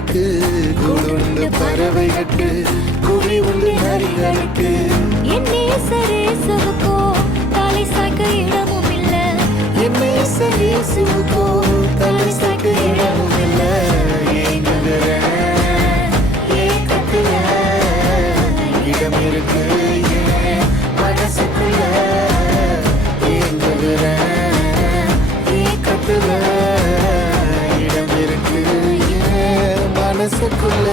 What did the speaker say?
பறவைகளுக்கு கூடுண்டு பறவைகளுக்கு குழி உண்டு நரிகளுக்கு என் நேசரேசுவுக்கோ தலை சாய்க்க இடமும் இல்ல என் நேசரேசுவுக்கோ தலை சாய்க்க இடமும் இல்ல ஏங்குகிறேன் ஏக்கத்துல இடம் இருக்கு ஏன் மனசுக்குள்ள ஏங்குகிறேன் ஏக்கத்துல இடம் இருக்கு ஏன் மனசுக்குள்ள